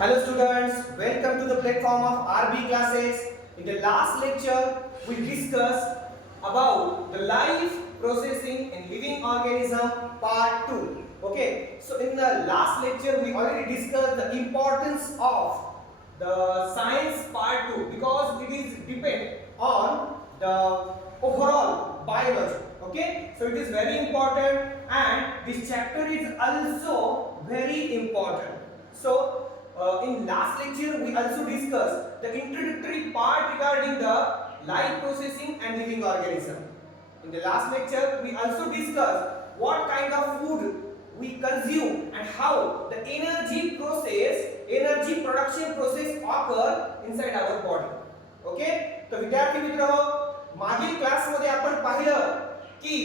Hello students, welcome to the platform of RB classes. In the last lecture, we discussed about the life processing in living organism part 2. Okay, so in the last lecture, we already discussed the importance of the science part 2 because it is depend on the overall biology. Okay, so it is very important and this chapter is also very important. So in last lecture we also discussed the introductory part regarding the life processing and living organism. In the last lecture we also discussed what kind of food we consume and how the energy production process occur inside our body. Okay, तर विद्यार्थी मित्र मागील class मध्ये आपण पाहिलं की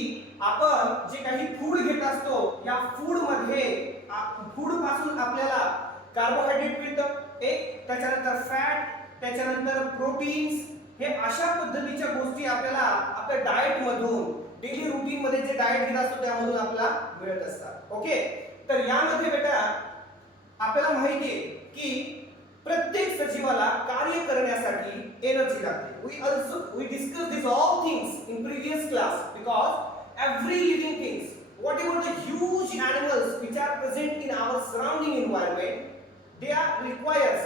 आपण जे काही फूड घेत असतो या फूड मध्ये फूड पासून आपल्याला कार्बोहायड्रेट मिळतं एक, त्याच्यानंतर फॅट, त्याच्यानंतर प्रोटीन्स, हे अशा पद्धतीच्या गोष्टी आपल्याला आपल्या डाएट मधून डेली रूटीन मध्ये जे डाएट घेत असतो त्यामधून आपल्याला मिळत असतात. ओके, तर यामध्ये बेटा आपल्याला माहिती आहे की प्रत्येक सजीवाला कार्य करण्यासाठी एनर्जी लागते. we discussed these all things in previous class because every living things, whatever the huge animals which are present in our surrounding environment, they requires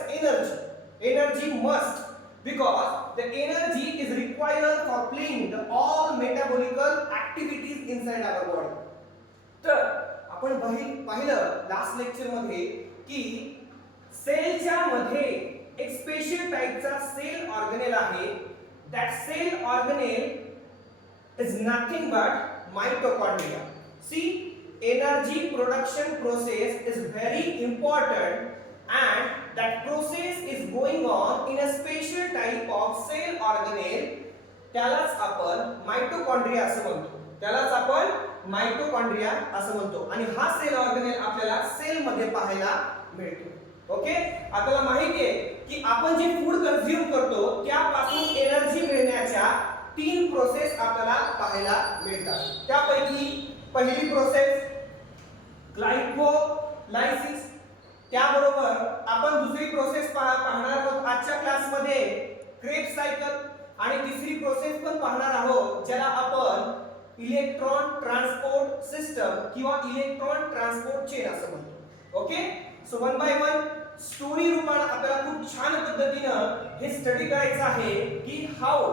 energy must, because the energy is required for playing the all metabolical activities inside our body. तर आपण पाहिलं last lecture मध्ये की सेलच्या मध्ये एक special टाइपचा cell organelle आहे. That cell organelle is nothing but mitochondria. See, energy production process is very important and that process is going on in a special type of cell organelle. त्यालाच आपण mitochondria असं म्हणतो. त्यालाच आपण mitochondria असं म्हणतो आणि हा सेल ऑर्गनेल आपल्याला सेल मध्ये पाहायला मिळतो. ओके, आपल्याला माहिती आहे की आपण जे फूड कंझ्युम करतो त्यापासून एनर्जी मिळण्याच्या 3 प्रोसेस आपल्याला पाहायला मिळतात. त्यापैकी पहिली प्रोसेस ग्लायकोलायसिस, त्याबरोबर आपण दुसरी प्रोसेस पाहणार आहोत आजच्या क्लास मध्ये क्रेब्स सायकल, आणि तिसरी प्रोसेस पण पाहणार आहोत ज्याला आपण इलेक्ट्रॉन ट्रान्सपोर्ट सिस्टम किंवा इलेक्ट्रॉन ट्रान्सपोर्ट चेन असं म्हणतो. Okay, so one by one story रूपात आपल्याला खूप छान पद्धतीनं हे स्टडी करायचं आहे की how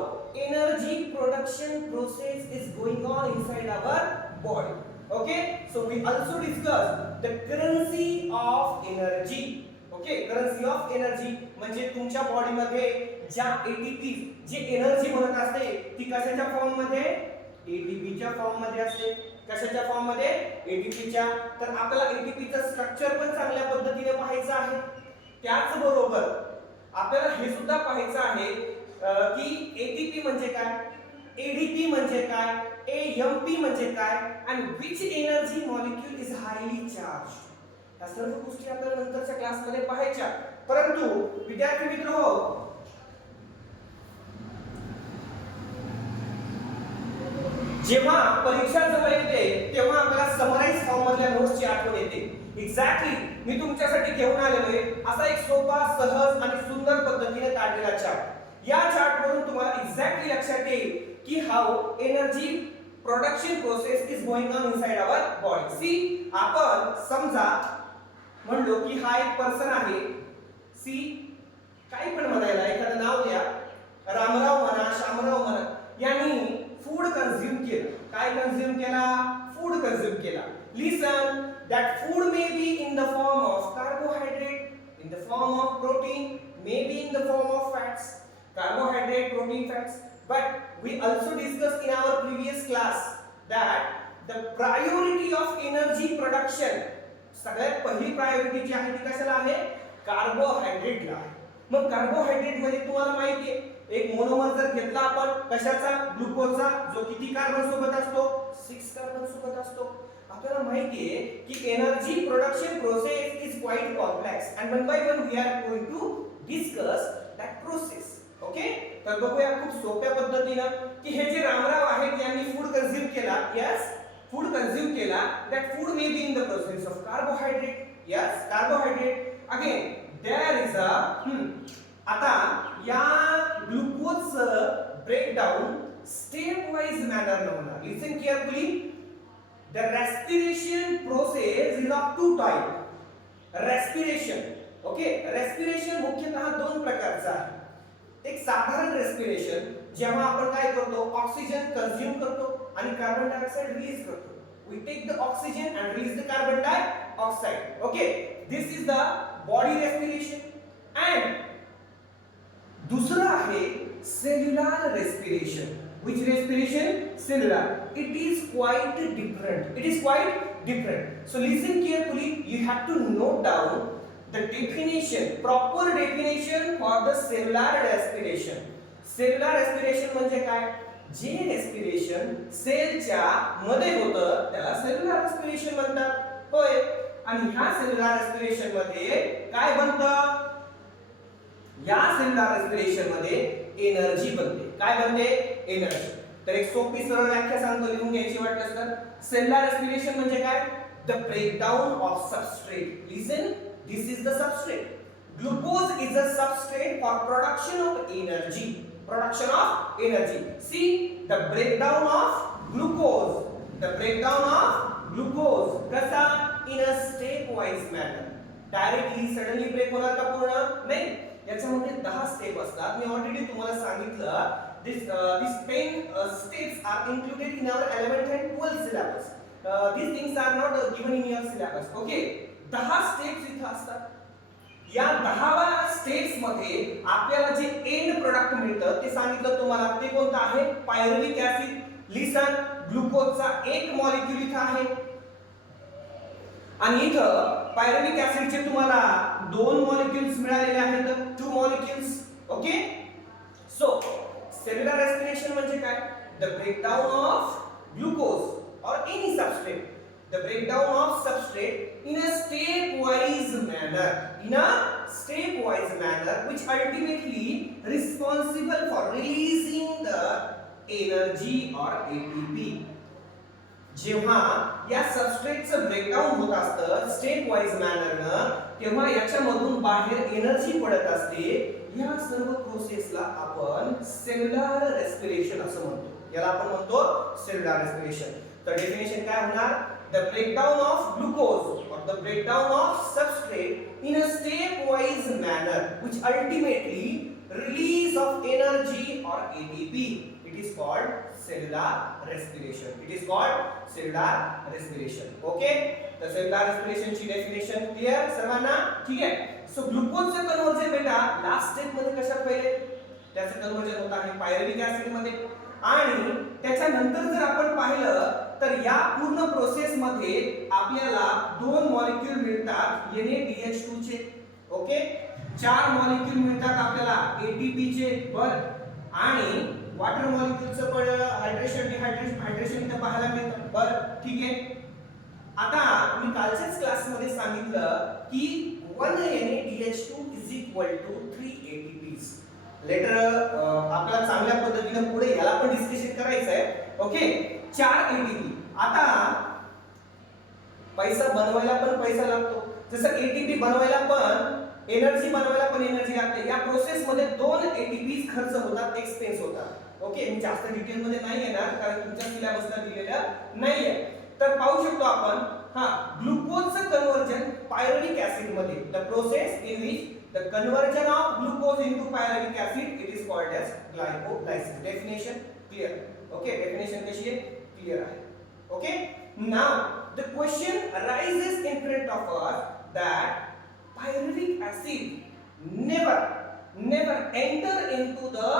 energy production process is going on inside our body. Okay, so we also discussed the currency of energy. Okay, currency of energy म्हणजे तुमच्या बॉडी मध्ये ज्या एटीपी जे एनर्जी बनत असते ती कशाच्या फॉर्म मध्ये, एटीपी च्या फॉर्म मध्ये असते. कशाच्या फॉर्म मध्ये, एटीपी च्या. तर आपल्याला एटीपी चं स्ट्रक्चर पण चांगल्या पद्धतीने पाहायचं आहे. त्याच बरोबर आपल्याला हे सुद्धा पाहायचं आहे की एटीपी म्हणजे काय, एडीपी म्हणजे काय, एएमपी म्हणजे काय, and which energy molecule is highly charged. या सर्व गोष्टी आपल्याला नंतरच्या क्लास मध्ये पाहायच्या. परंतु विद्यार्थी मित्र जेव्हा परीक्षा जवळ येते तेव्हा आपल्याला समराइज फॉर्म मधल्या नोट्सची आठवण येते. एक्झॅक्टली मी तुमच्यासाठी घेऊन आलेलो आहे असा एक सोपा, सहज आणि सुंदर पद्धतीने काढलेला चार्ट. या चार्ट वरून तुम्हाला एक्झॅक्टली लक्षात येईल की how energy production process is going on inside our body. See, आपण समजा म्हणलो की हा एक पर्सन आहे. सी, काही पण म्हणायला एखादं नाव द्या, रामराव म्हणा, शामराव म्हणा, यांनी फूड कंझ्युम केलं. काय कंझ्युम केला, फूड कंझ्युम केला. लिसन, that food may be in the form of carbohydrate, in the form of protein, maybe in the form of fats. Carbohydrate, protein, fats. But we also discussed in our previous class that the priority of energy production, सगळ्यात पहिली priority जी आहे ती कशाला आहे, कार्बोहायड्रेटला आहे. मग carbohydrate मध्ये तुम्हाला माहिती आहे एक मोनोमर जर घेतला आपण कशाचा, ग्लुकोजचा, जो किती कार्बन सोबत असतो, 6 कार्बन सोबत असतो. आपल्याला माहिती आहे की energy production process is quite complex and one by one we are going to discuss that process. Okay, तर बघूया खूप सोप्या पद्धतीनं की हे जे रामराव आहेत यांनी फूड कंझ्युम केला. यस, फूड कंझ्युम केला. That food may be in the process of carbohydrate. Yes, carbohydrate. Again, there the respiration process is of two type. Respiration, okay, respiration मुख्यतः दोन प्रकारचं आहे. एक साधारण रेस्पिरेशन जेव्हा आपण काय करतो, ऑक्सिजन कंझ्युम करतो आणि कार्बन डायऑक्साइड रिलीज करतो. we take the oxygen and release the carbon dioxide. Okay, this is the body respiration. And दूसरा आहे cellular respiration. Which respiration? Cellular. It is quite different. It is quite different. So listen carefully. You have to note down the definition, proper definition for the cellular respiration. Cellular respiration म्हणजे काय? जे respiration सेलच्या मध्ये होतं त्याला cellular respiration म्हणतात. होय, आणि ह्या सेल्युलर रेस्पिरेशन मध्ये काय बनतं? या सेल्युलर रेस्पिरेशन मध्ये एनर्जी बनते. काय बनते? एनर्जी. तर एक सोपी सरळ व्याख्या सांगतो, लिहून घ्यायची वाटल्यास तर. सेल्युलर रेस्पिरेशन म्हणजे काय? The breakdown of substrate. Listen, this is the substrate. Glucose is a substrate for production of energy. Production of energy. See the breakdown of glucose. The breakdown of glucose. कसा? In a stepwise manner. Directly, suddenly break होणार का पूर्ण? नाही. याच्यामध्ये 10 step असतात. मी already तुम्हाला सांगितलं. These 10 steps are included in our 11th and 12th syllabus. These things are not given in your syllabus. Okay. 10 steps इथे असतात. या 10व्या स्टेप्स मध्ये आपल्याला जे एंड प्रोडक्ट मिळतं ते सांगितलं तुम्हाला. ते कोणतं आहे? पायरुव्हिक ऍसिड. लिसन, ग्लुकोजचा एक मॉलिक्यूल इथं आहे आणि इथं पायरुव्हिक ऍसिडचे तुम्हाला 2 मॉलिक्यूल्स मिळालेले आहेत. 2 molecules. Okay. So cellular respiration म्हणजे काय? द ब्रेकडाउन ऑफ ग्लुकोज और any substrate. The breakdown of substrate in a stepwise manner. In a stepwise manner, which ultimately responsible for releasing the energy or ATP. जेव्हा या सबस्ट्रेटचं breakdown होत असतं step wise मॅनरनं, तेव्हा याच्यामधून बाहेर एनर्जी पडत असते. या सर्व प्रोसेसला आपण सेल्युलर रेस्पिरेशन असं म्हणतो. याला आपण म्हणतो सेल्युलर रेस्पिरेशन. तर डेफिनेशन काय होणार? The breakdown of glucose or the breakdown of substrate in a stepwise manner which ultimately release of energy or ATP. It is called cellular respiration. It is called cellular respiration. Okay? The cellular respiration ची definition clear सर्वांना? ठीक आहे. So glucose चं conversion बेटा last step मध्ये कशात पहिले? त्याचं कन्वर्जन होत आहे पायरुव्हिक ऍसिड मध्ये. आणि त्याच्यानंतर जर आपण पाहिलं तर या पूर्ण प्रोसेस मध्ये आपल्याला 2 मॉलिक्यूल मिळतात NaDH2 चे. ओके. 4 मॉलिक्यूल मिळतात आपल्याला ATP चे. बर. आणि वॉटर मॉलिक्यूलचं पण हायड्रेशन डिहायड्रेशन इथे पाहायला मिळतं. बर. ठीक आहे. आता मी कालच्याच क्लास मध्ये सांगितलं की 1 NaDH2 is equal to 3 ATPs. Letter आपल्याला चांगल्या पद्धतीने पुढे याला पण डिस्कशन करायचं आहे. ओके. 4 ATP. आता पैसा बनवायला पण पैसा लागतो. जसं ATP बनवायला पण एनर्जी बनवायला पण एनर्जी लागते. या प्रोसेस मध्ये 2 ATPs खर्च होतात, एक्सपेन्स होतात. ओके. मी जास्त डिटेल मध्ये नाही येणार कारण तुमच्या सिलेबसला दिलेलं नाहीये. तर पाहू शकतो आपण ग्लुकोजचं कन्वर्जन पायरुव्हिक ऍसिड मध्ये. The process in which the conversion of glucose into pyruvic acid, it is called as glycolysis. Definition clear. Okay, definition कशी आहे? Clear आहे. Okay. Now the question arises in front of us that pyruvic acid never enter into the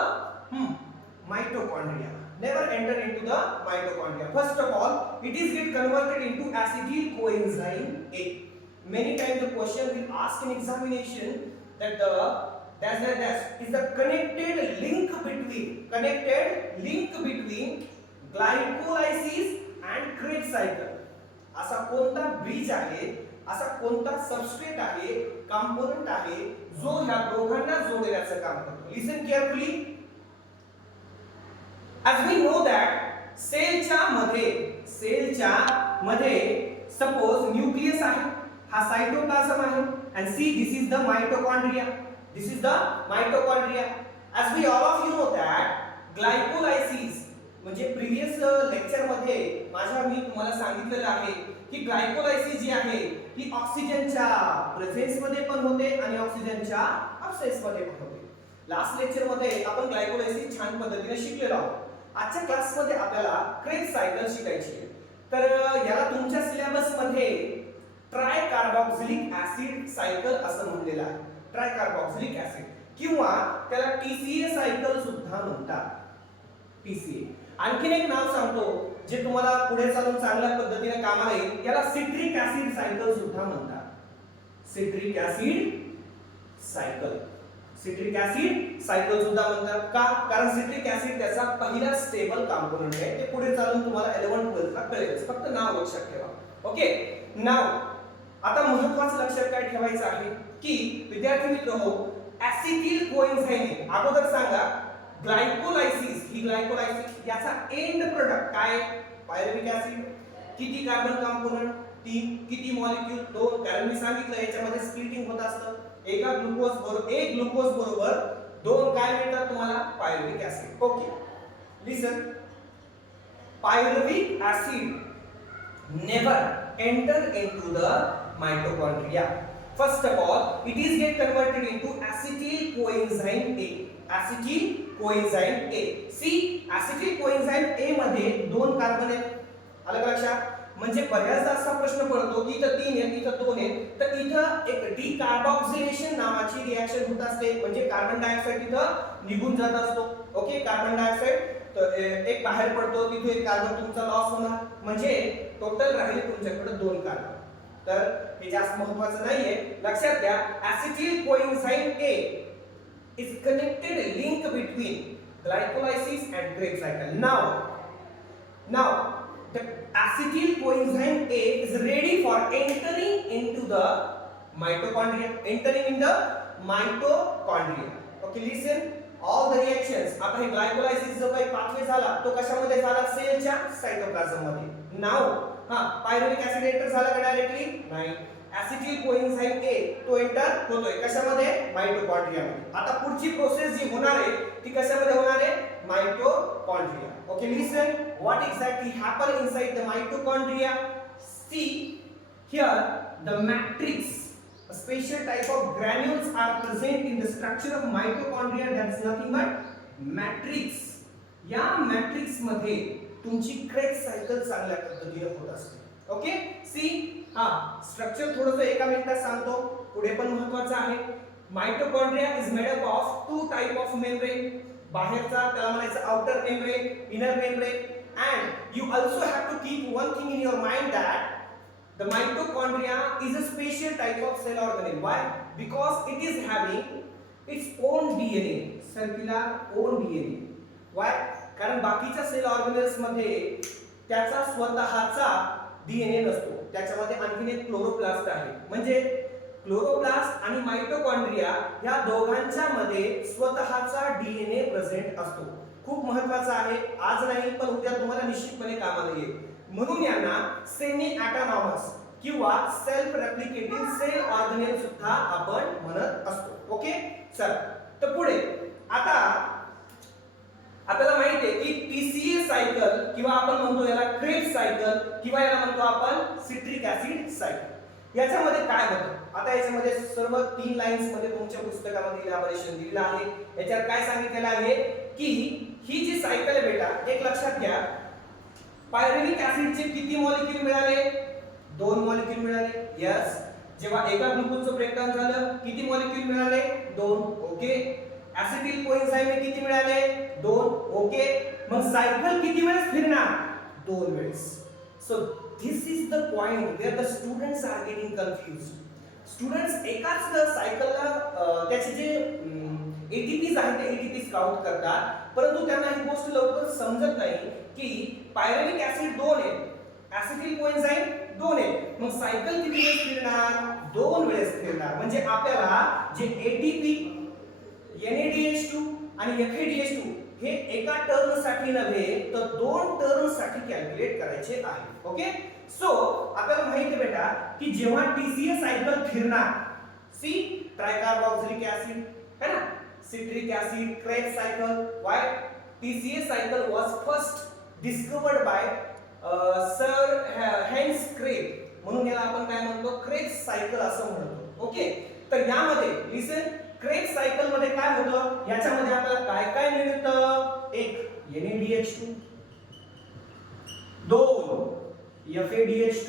mitochondria. Never enter into the mitochondria. First of all, it is get converted into acetyl coenzyme A. Many times the question will ask in examination that is the connected link between glycolysis and Krebs cycle. असा कोणता bridge आहे, असा कोणता substrate आहे, component आहे जो या दोघांना जोडण्याचं काम करतो. लिसन carefully. as we know that सेलच्या मध्ये सपोज न्यूक्लियस आहे, हा साइटोप्लाझम आहे, and see this is the mitochondria. As we all of you know that glycolysis म्हणजे प्रिव्हियस लेक्चर मध्ये मी तुम्हाला सांगितलेलं आहे की ग्लायकोलायसिस जी आहे ती ऑक्सिजनच्या प्रेझेन्स मध्ये पण होते आणि ऑक्सिजनच्या अब्सेन्स मध्ये पण होते. लास्ट लेक्चर मध्ये आपण ग्लायकोलायसिस छान पद्धतीने शिकलेलो आहोत. आजच्या क्लास मध्ये आपल्याला क्रेब्स सायकल शिकायची आहे. तर याला तुमच्या सिलेबस मध्ये ट्राय कार्बोक्सिलिक ऍसिड सायकल असं म्हणलेलं आहे. ट्राय कार्बोक्सिलिक ऍसिड किंवा त्याला TCA सायकल सुद्धा म्हणतात. TCA. आणखीन एक नाव सांगतो जे तुम्हाला पुढे चालून चांगल्या पद्धतीने कामाला येईल. याला सिट्रिक ऍसिड सायकल सुद्धा म्हणतात. Citric acid cycle. Citric acid cycle सुद्धा म्हणतात. का? कारण सिट्रिक ऍसिड त्याचा पहिला स्टेबल कंपोनेंट आहे. ते पुढे चालून तुम्हाला 11 12 ला कळेल. फक्त नाव लक्षात ठेवा. ओके. नाव आता महत्त्वाचं लक्षात काय ठेवायचं आहे की विद्यार्थी मित्रहो, ऍसिटिल कोएन्झाइम अगोदर सांगा ग्लायकोलायसिस. ही ग्लायकोलायसिस याचा एंड प्रोडक्ट काय? पायरुव्हिक ऍसिड. किती कार्बन कंपोनेंट? 3. किती मॉलिक्यूल? 2. कारण मी सांगितलं याच्यामध्ये स्प्लिटिंग होत असतं. एक ग्लुकोज बरोबर 2 काय मिळतात तुम्हाला? Pyruvic acid. Okay. Listen. Pyruvic acid never enter into the mitochondria. First of all, it is get converted into acetyl coenzyme A. Acetyl coenzyme A. See, acetyl coenzyme A मध्ये 2 carbon आहेत. आलं का लक्षात? म्हणजे बऱ्याचदा असा प्रश्न पडतो की इथं 3 आहेत, इथं 2 आहेत, तर इथं एक डिकार्बोक्सिलेशन नावाची रिएक्शन होत असते. म्हणजे कार्बन डायऑक्साइड इथं निघून जात असतो. ओके. कार्बन डायऑक्साइड तर एक बाहेर पडतो, तिथे एक कार्बन तुमचा लॉस होणार. म्हणजे टोटल राहिले तुमच्याकडे 2 कार्बन. तर हे जास्त महत्त्वाचं नाहीये. लक्षात घ्या ऍसिटिल कोएन्झाइम A is connected link between glycolysis and Krebs cycle. Now the acetyl coenzyme A is ready for entering into the mitochondria. Entering in the mitochondria. Okay, listen. All the reactions. आता हे glycolysis जो काही pathway झाला तो कशामध्ये झाला? सेलच्या cytoplasm मध्ये. नाउ पायरुव्हिक ऍसिड एंटर झाला का डायरेक्टली? नाही. ऍसिटिल कोएन्झाइम A तो एंटर होतोय कशामध्ये? माइटोकॉन्ड्रिया मध्ये. आता पुढची प्रोसेस जी होणार आहे ती कशामध्ये होणार आहे? Mitochondria. Okay. Listen. What exactly happen inside the mitochondria? See here the matrix. A special type of granules are present in the structure of mitochondria. That is nothing but matrix. या matrix मध्ये तुमची Krebs cycle चांगल्या पद्धतीने होत असते. Okay. C structure थोडंसं एका मिनिटात सांगतो. पुढे पण महत्त्वाचं आहे. Mitochondria is made up of 2 type of membrane. बाहेरचा त्याला म्हणायचं outer membrane, inner membrane. And you also have to keep one thing in your mind that the mitochondria is a special type of cell organelle. Why? Because it is having its own DNA, circular own DNA. Why? कारण बाकीच्या sale ऑर्गॅनेल्स मध्ये त्याचा स्वतःचा DNA नसतो. त्याच्यामध्ये आणखीन एक chloroplast आहे. म्हणजे क्लोरोप्लास्ट आणि माइटोकॉन्ड्रिया या दोघांच्या मध्ये स्वतःचा डीएनए प्रेझेंट असतो. खूप महत्त्वाचं आहे. आज नाही पण उद्या तुम्हाला निश्चितपणे कामाला येईल. म्हणून यांना सेमी ऑटोनॉमस किंवा सेल्फ रेप्लिकेटिंग सेल ऑर्गॅनेल सुद्धा आपण म्हणत असतो. ओके. चल तर पुढे आता आपल्याला माहिती आहे की TCA सायकल किंवा आपण म्हणतो याला क्रेब्स सायकल किंवा याला म्हणतो आपण सिट्रिक ऍसिड सायकल. याच्यामध्ये काय होतं? आता याच्यामध्ये सर्व 3 लाईन्स मध्ये तुमच्या पुस्तकामध्ये इलॅबोरेशन दिलेलं आहे. याच्यात काय सांगितलेलं आहे की ही जी सायकल आहे बेटा, एक लक्षात घ्या. पायरुव्हिक ऍसिडचे किती मॉलिक्यूल मिळाले? 2 मॉलिक्यूल मिळाले. यस. जेव्हा एका ग्लुकोजचं ब्रेकडाउन झालं किती मॉलिक्यूल मिळाले? 2. ओके. ऍसिटिल कोएन्झाइम किती मिळाले? 2. ओके. मग सायकल किती वेळेस फिरणार? 2 वेळेस. So this is the point where the students are getting confused. Students एकाच सायकलला त्याचे जे एटीपीज आहेत ते एटीपीज काउंट करतात, परंतु त्यांना ही गोष्ट लवकर समजत नाही की पायरुव्हिक ऍसिड 2 आहे, ऍसिटिल कोएन्झाइम 2 आहे. मग सायकल किती वेळेस फिरणार? 2 वेळेस फिरणार. म्हणजे आपल्याला जे एटीपी, NADH2 आणि FADH2 हे एका टर्म साठी नव्हे तर 2 टर्म साठी कॅल्क्युलेट करायचे आहे. ओके. सो आपल्याला माहिती आहे बेटा की जेव्हा TCA सायकल फिरणार, सी ट्रायकार्बोक्सिलिक ऍसिड है ना, citric acid, Krebs cycle. Why? TCA cycle was first discovered by sir Hans Krebs, म्हणून याला आपण काय म्हणतो, क्रेग्स सायकल असं म्हणतो. ओके, तर यामध्ये लिसन, क्रेग्स सायकल मध्ये काय होतं, याच्यामध्ये आपल्याला काय काय मिळतं, एक NaDH2, दोन FADH2.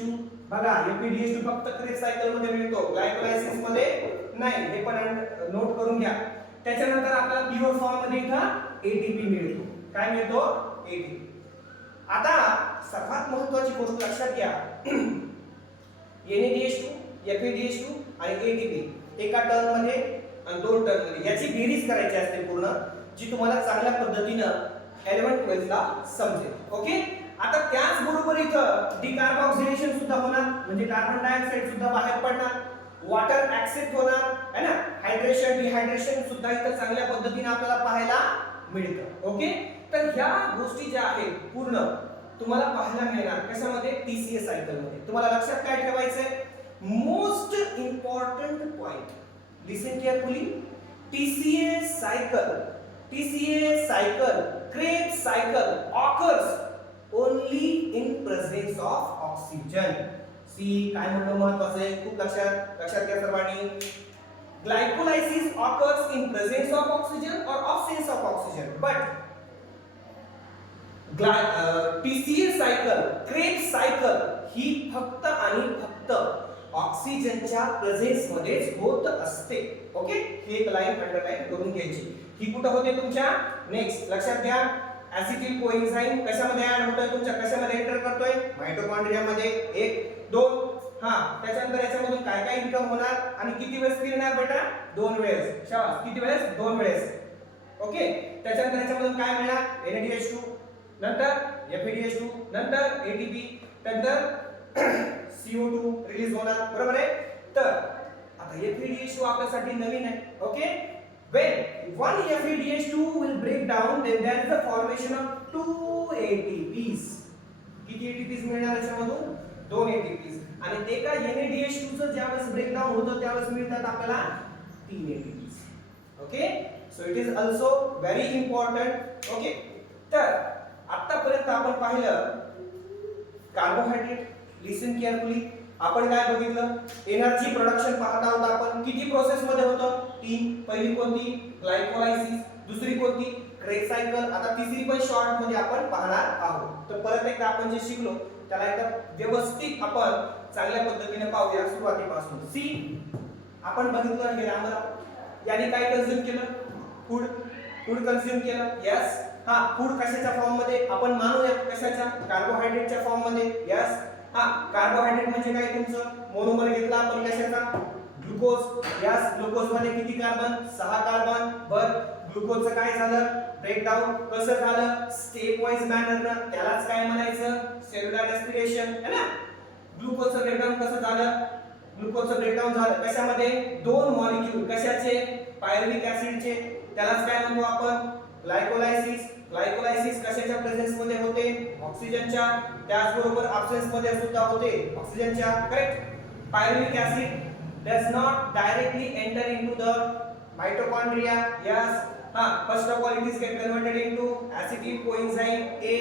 बघा FADH2 फक्त क्रेग्स सायकल मध्ये मिळतो, ग्लायकोलायसिस मध्ये नाही, हे पण नोट करून घ्या. त्याच्यानंतर आपल्याला प्युअर फॉर्म मध्ये इथं ATP मिळतो. काय मिळतो, ATP. आता सर्वात महत्त्वाची गोष्ट लक्षात घ्या, NaDH2, FADH2 आणि ATP एका टर्म मध्ये आणि दोन टर्म मध्ये याची बेरीज करायची असते पूर्ण, जी तुम्हाला चांगल्या पद्धतीनं 11-12 ला समजेल. ओके, आता त्याच बरोबर इथं डिकार्बोक्सिलेशन सुद्धा होणार, म्हणजे कार्बन डायऑक्साइड सुद्धा बाहेर पडणार, वॉटर ऍक्सेप्ट होणार है ना, हायड्रेशन डिहायड्रेशन सुद्धा इथं चांगल्या पद्धतीने आपल्याला पाहायला मिळतं. ओके, तर ह्या गोष्टी ज्या आहेत पूर्ण तुम्हाला पाहायला मिळणार कशामध्ये, TCA सायकल मध्ये. तुम्हाला लक्षात काय ठेवायचंय, most important point, listen carefully. TCA cycle, Krebs cycle occurs only in presence of oxygen. See काय म्हणणं महत्त्वाचं आहे, खूप लक्षात घ्या सर्वांनी. Glycolysis occurs in presence of oxygen or absence of oxygen, but TCA cycle, Krebs cycle ही फक्त आणि फक्त ऑक्सिजनच्या प्रेझेन्स मध्येच होत असते. ओके, ही एक लाईन अंडरलाईन करून घ्यायची. ही कुठे होते तुमच्या, नेक्स्ट लक्षात घ्या, ऍसिटिल कोएन्झाइम कशामध्ये ऍड होतोय तुमच्या, कशामध्ये एंटर करतोय, माइटोकॉन्ड्रिया मध्ये. एक दोन, त्याच्यानंतर याच्यामधून काय काय इन्कम होणार आणि किती वेळेस फिरणार बेटा, 2 वेळेस. शाबास, किती वेळेस, 2 वेळेस. ओके, त्याच्यानंतर याच्यामधून काय मिळणार, NaDH2, नंतर FADH2, नंतर ATP, नंतर CO2 रिलीज होणार. बरोबर आहे. तर आता FADH2 आपल्यासाठी नवीन आहे. Okay, when one FADH2 will break down, then there is the formation of 2 ATPs. किती ATPs मिळणार याच्यामधून, 2 ATPs. आणि एका NaDH2 चं ज्यावेळेस ब्रेकडाऊन होतं त्यावेळेस मिळतात आपल्याला 3 ATPs. Okay, so it is also very important. Okay, तर आतापर्यंत आपण पाहिलं कार्बोहायड्रेट. लिसन केअरफुली, आपण काय बघितलं, एनर्जी प्रोडक्शन पाहत आहोत आपण. किती प्रोसेस मध्ये होतं, 3. पहिली कोणती, ग्लायकोलायसिस. दुसरी कोणती, क्रेग सायकल. आता तिसरी पण शॉर्ट मध्ये आपण पाहणार आहोत. तर परत एकदा आपण जे शिकलो त्याला एकदा व्यवस्थित आपण चांगल्या पद्धतीने पाहूया सुरुवातीपासून. सी, आपण बघितलं हे रामराव याने काय कन्झ्युम केलं, फूड कन्झ्युम केलं. यस, फूड कशाच्या फॉर्म मध्ये, आपण मानूया कशाच्या, कार्बोहायड्रेटच्या फॉर्म मध्ये. यस, कार्बोहायड्रेट म्हणजे काय तुमचं, मोनोमर घेतला आपण कशाचा, ग्लुकोज. यस, ग्लुकोज मध्ये किती कार्बन, 6 कार्बन. बर, ग्लुकोजचं काय झालं, ब्रेकडाऊन कसं झालं, स्टेप वाइज मॅनरनं. त्यालाच काय म्हणायचं, सेल्युलर रेस्पिरेशन है ना. ग्लुकोजचं ब्रेकडाऊन कसं झालं, ग्लुकोजचं ब्रेकडाऊन झालं कशामध्ये, 2 मॉलिक्यूल कशाचे, पायरुव्हिक ऍसिडचे. त्यालाच काय म्हणतो आपण, ग्लायकोलायसिस. ग्लायकोलायसिस कशाच्या प्रेझेन्स मध्ये होते, ऑक्सिजनच्या. त्याचबरोबर अब्सेन्स मध्ये सुद्धा होते ऑक्सिजनच्या. Correct. Pyruvic acid does not directly enter into the mitochondria. Yes, first of all it is get converted into acetyl coenzyme A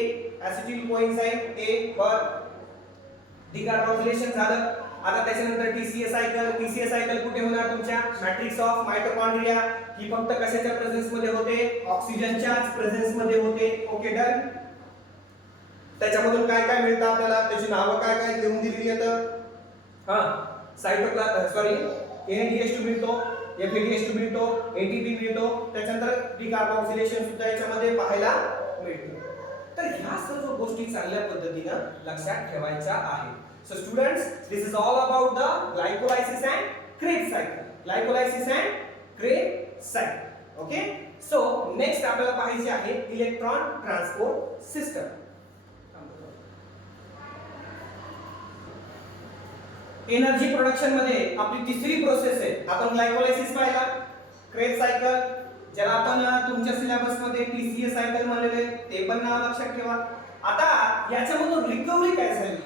वर डिकार्बोक्सिलेशन झालं. आता त्याच्यानंतर TCA सायकल कुठे होणार, तुमच्या मॅट्रिक्स ऑफ माइटोकॉन्ड्रिया. ही फक्त कशाच्या प्रेझेन्स मध्ये होते, ऑक्सिजनच्याच प्रेझेन्स मध्ये होते. Okay, done. त्याच्यामधून काय काय मिळतं आपल्याला, त्याची नावं काय काय लिहून दिलेली आहेत. NaDH2 मिळतो, FADH2 मिळतो, ATP मिळतो. त्याच्यानंतर डिकार्बोक्सिलेशन सुद्धा याच्यामध्ये पाहायला मिळतं. तर ह्या सर्व गोष्टी चांगल्या पद्धतीनं लक्षात ठेवायच्या आहेत. So students, this is all about the glycolysis and Krebs cycle. Glycolysis and Krebs cycle. Okay? So next आपल्याला पाहायचे आहे electron transport system. Energy production मध्ये आपली तिसरी प्रोसेस आहे. आपण ग्लायकोलायसिस पाहिला, क्रेग सायकल ज्याला आपण तुमच्या सिलेबस मध्ये TCA सायकल म्हणलेले, ते पण नाव लक्षात ठेवा. आता याच्यामधून रिकव्हरी काय झाली,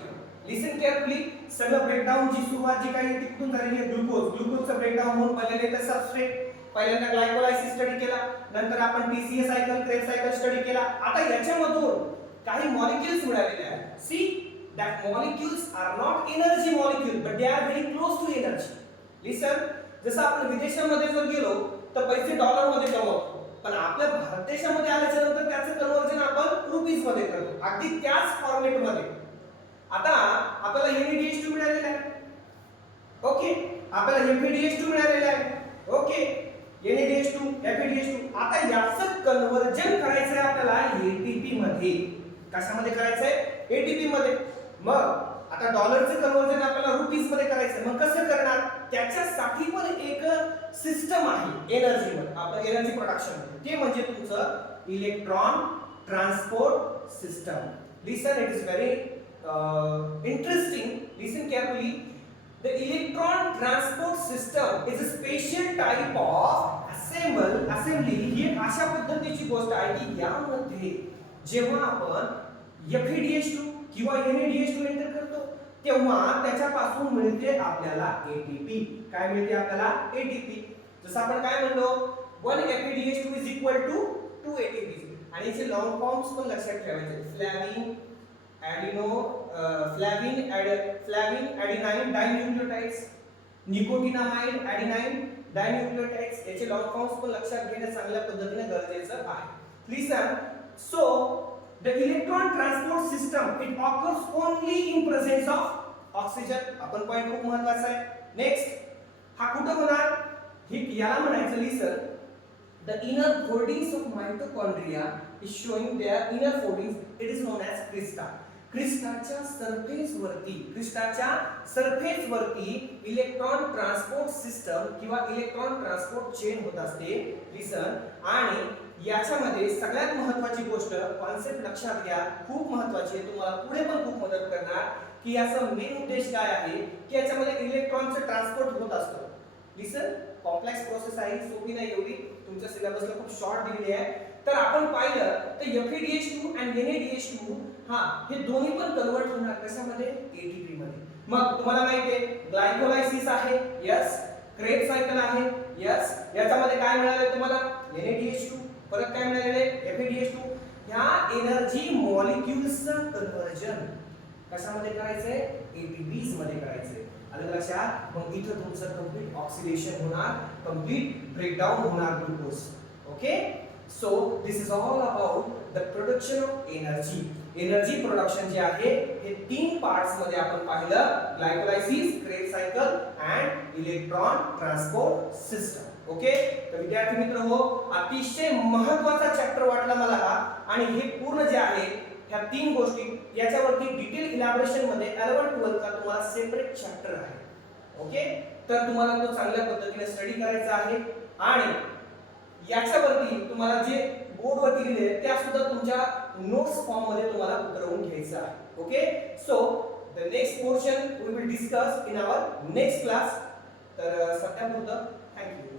लिसन केअरफुली. सगळं ब्रेकडाऊन जी सुरुवात जी काही तिथून झालेली आहे, ग्लुकोजचं ब्रेकडाऊन होऊन बनलेले ते सबस्ट्रेट. पहिल्यांदा ग्लायकोलायसिस स्टडी केला, नंतर आपण TCA cycle, Krebs cycle study केला. आता याच्यामधून काही मॉलिक्युल्स मिळालेले आहेत. See that molecules are not energy molecule but they are very close to energy. Listen, जसं आपण विदेशामध्ये जर गेलो तर पैसे डॉलर मध्ये कमवतो, पण आपल्या भारत देशामध्ये आल्याच्या नंतर त्याचं कन्वर्जन आपण रुपीज मध्ये करतो, अगदी त्याच फॉर्मॅट मध्ये. आता आपल्याला NaDH2 मिळालेला आहे. ओके, आपल्याला FeDH2 मिळालेला आहे. Okay, NaDH2 FeDH2. आता याचं कन्वर्जन करायचं आहे आपल्याला ATP मध्ये. कशामध्ये करायचं आहे? ATP मध्ये. मग आता डॉलरचं कन्वर्जन आपल्याला रुपीज मध्ये करायचं, मग कसं करणार? त्याच्यासाठी पण एक सिस्टम आहे एनर्जी मध्ये, आपण एनर्जी प्रोडक्शन मध्ये, ते म्हणजे तुमचं electron transport system. Listen, it is very interesting. Listen carefully. The electron transport system is a special type of assembly. ही एक अशा पद्धतीची गोष्ट आहे की यामध्ये जेव्हा आपण FeDH2 किंवा NaDH2 एंटर करतो तेव्हा त्याच्यापासून मिळते आपल्याला ATP. काय मिळते आपल्याला? ATP. जसं आपण काय म्हणलो, 1 FeDH2 is equal to 2 ATP. आणि याचे लॉंग फॉर्म्स पण लक्षात ठेवायचे. फ्लॅविन, फ्लॅविन एडेनाइन डायन्यूक्लियोटाइड्स, निकोटिनामाइड एडेनाइन डायन्यूक्लियोटाइड्स. याचे लॉंग फॉर्म्स पण लक्षात घेणे चांगल्या पद्धतीने गरजेचं आहे. Listen, so the electron transport system it occurs only in presence of oxygen. आपण पॉइंट खूप महत्त्वाचा आहे. नेक्स्ट, हा कुठं होणार? हे याला म्हणायचं. लिसन, the inner foldings of mitochondria is showing their inner foldings. It is known as crista. क्रिस्टाच्या सरफेस वरती इलेक्ट्रॉन ट्रान्सपोर्ट सिस्टम किंवा इलेक्ट्रॉन ट्रान्सपोर्ट चेन होत असते. लिसन, आणि याच्यामध्ये सगळ्यात महत्त्वाची गोष्ट, कॉन्सेप्ट लक्षात घ्या, खूप महत्त्वाची आहे, तुम्हाला पुढे पण खूप मदत करणार, की याचा मेन उद्देश काय आहे की याच्यामध्ये इलेक्ट्रॉनचं ट्रान्सपोर्ट होत असतं. लिसन, कॉम्प्लेक्स प्रोसेस आहे, सोपी नाही एवढी, तुमच्या सिलेबसला खूप शॉर्ट दिलेली आहे. तर आपण पाहिलं तर FeDH2 आणि NaDH2 हे दोन्ही पण कन्वर्ट होणार कशामध्ये? ATP मध्ये. मग तुम्हाला माहिती आहे ग्लायकोलायसिस आहे, यस. क्रेब्स सायकल आहे, यस. याच्यामध्ये काय मिळाले तुम्हाला? NaDH2. परत काय मिळाले? FeDH2. ह्या एनर्जी मॉलिक्युल्सचं कन्वर्जन कशामध्ये करायचंय? ATPs मध्ये करायचंय. आलं लक्षात? मग इथं तुमचं कंप्लीट ऑक्सिडेशन होणार, कंप्लीट ब्रेकडाउन होणार glucose. Okay, so this is all about the production of energy. Energy production जे आहे हे 3 पार्ट्स मध्ये आपण पाहिलं, glycolysis, Krebs cycle and electron transport system. Okay, तर विद्यार्थी मित्र हो, अतिशय महत्त्वाचा चॅप्टर वाटला मला हा, आणि हे पूर्ण जे आहे ह्या 3 गोष्टी याच्यावरती डिटेल इलॅबोरेशन मध्ये 11-12 चा तुम्हाला सेपरेट चॅप्टर आहे. ओके, तर तुम्हाला तो चांगल्या पद्धतीने स्टडी करायचा आहे, आणि याच्यावरती तुम्हाला जे बोर्ड वरती लिहिले त्या सुद्धा तुमच्या नोट्स फॉर्म मध्ये तुम्हाला उतरवून घ्यायचं आहे. Okay, so the next portion we will discuss in our next class. तर सध्यापुरतं थँक्यू.